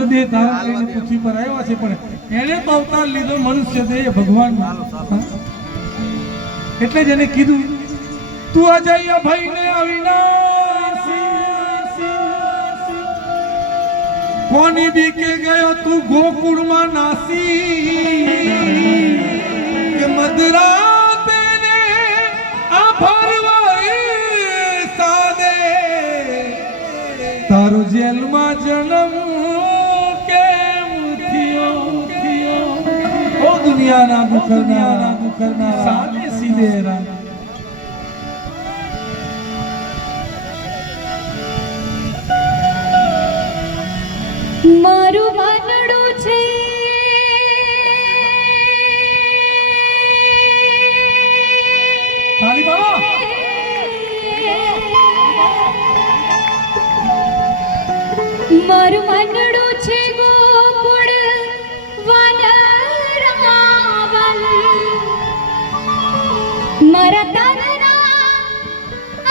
મનુષ્ય દેહ ધારણ કરીને પૃથ્વી પર આવ્યા છે, પણ એને તો અવતાર લીધો મનુષ્ય દેહ ભગવાન, એટલે જ એને કીધું તું અજય અભય ને અવિનાશી, કોની બીકે ગયો તું ગોકુળમાં નાસી, કે મદરાતે ને આ ભરવાઈ સાદે તારો જેલમાં જન્મ કેમ થયો, ઓ દુનિયાના દુખના સાદે સીધે રામ। મારું માનડું છે તાલી બાબા, મારું માનડું છે ગોકુળ વનરાવન, મારા તનના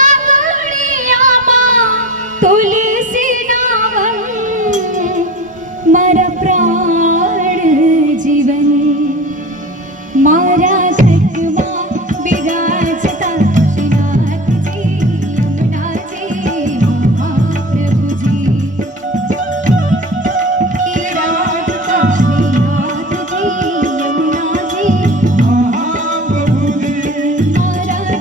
આંગળીયામાં તુલસી નાવન, મારા પ્રાણ જીવન મારા ઘટમાં બિરાજતા શ્રીનાથજી યમુનાજી મહાપ્રભુજી, બિરાજતા શ્રીનાથજી યમુનાજી મહાપ્રભુજી, મારા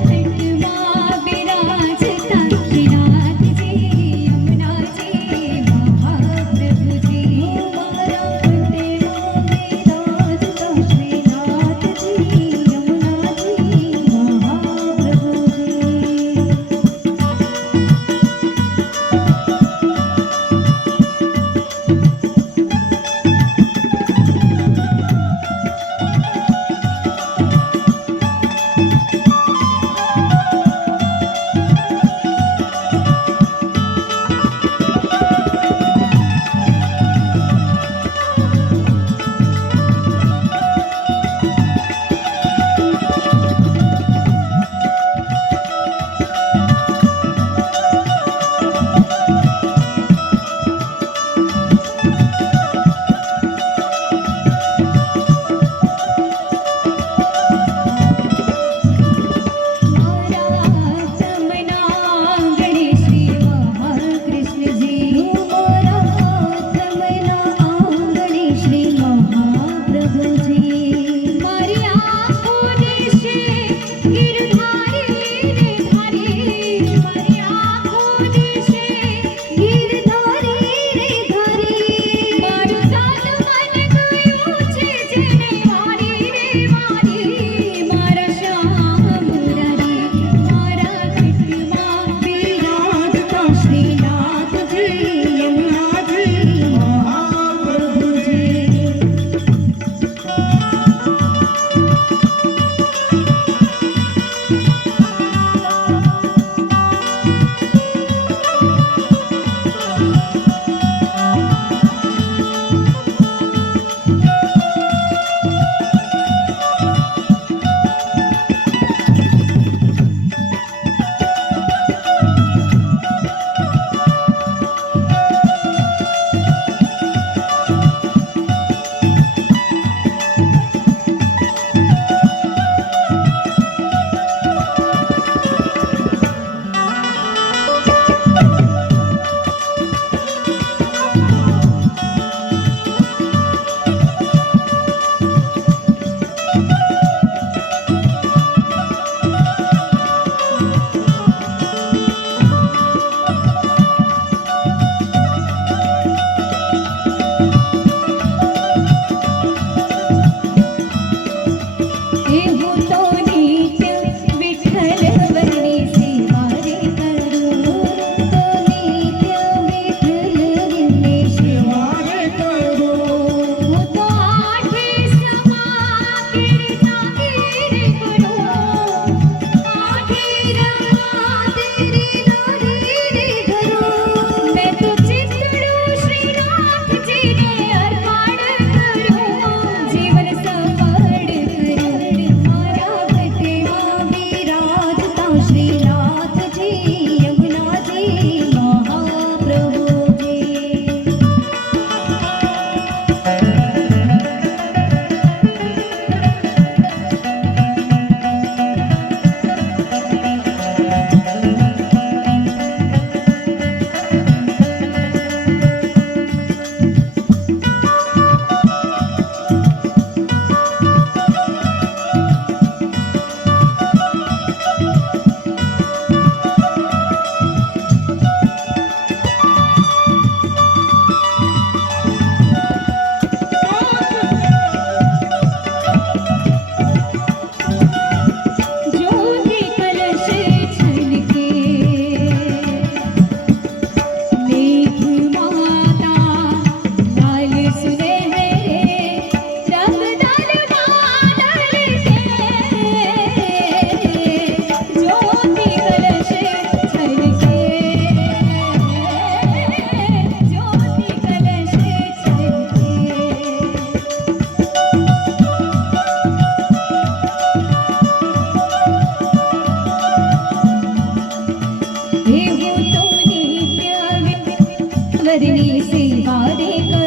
રે કરો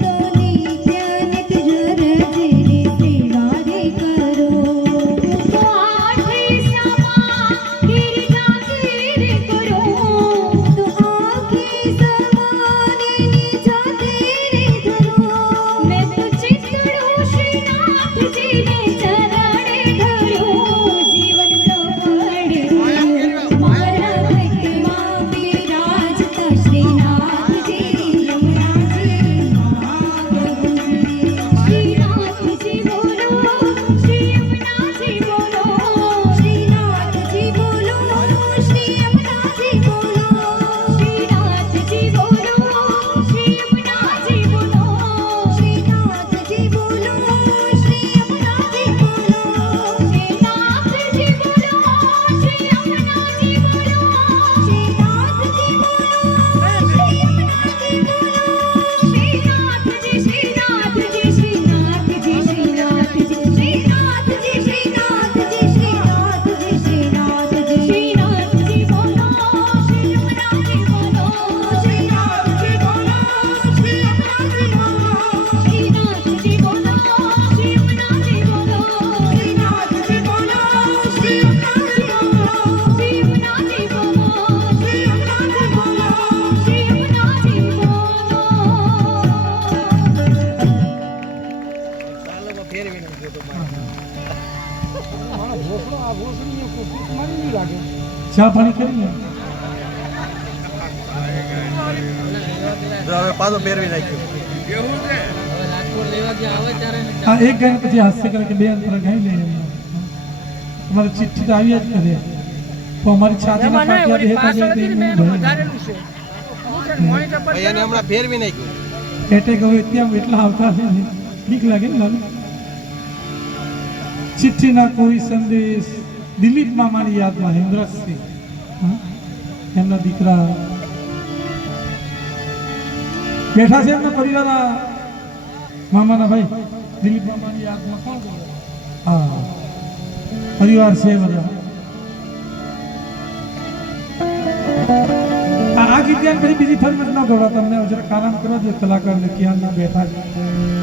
તો નિત્ય નિત જરજની સેવા રે કરો તો આઠે સમા ગિરજા ગીર કરો તો આખે સમાની જાતે રે ધરો મેં તો ચિતડું શ્રીનાથજીને ચરણે ધર્યું જીવન સફળ મારા ભક્તમાં બિરાજતા શ્રીનાથજી યમુનાજી મહાપ્રભુજી શ્રીનાથજી બોલો શ્રી યમુનાજી બોલો શ્રીનાથજી બોલો શ્રી યમુનાજી બોલો શ્રીનાથજી બોલો શ્રી યમુનાજી બોલો શ્રીનાથજી બોલો શ્રી યમુનાજી બોલો શ્રીનાથજી બોલો શ્રી યમુનાજી બોલો શ્રીનાથજી ચા પાણી કરી પાછો ફેરવી નાખ્યો આ એક ગાય પછી હાસ્ય કરે કે બે અંતર ગાઈ લે તમારે ચિઠ્ઠી તો આવી જ કરે તો અમારી છાતીના પાટિયા બે ભાઈ એને હમણાં ફેરવી નાખ્યું એટેક હવે ત્યાં એટલા આવતા છે ને બીક લાગે ને લાગે ચિઠ્ઠીના કોઈ સંદેશ દિલીપ મામાની યાદમાં હેમરાજસિંહ એમના દીકરા બેઠા છે એમના પરિવાર મામાના ભાઈ દિલીપ મામાની યાદમાં કોણ બોલે હા પરિવાર છે બધા આ ગીત ગાઈને પછી બીજી ફરજ ન ગવડા તમને જરા આરામ કરવા દો કલાકારને ક્યાં ના બેઠા છે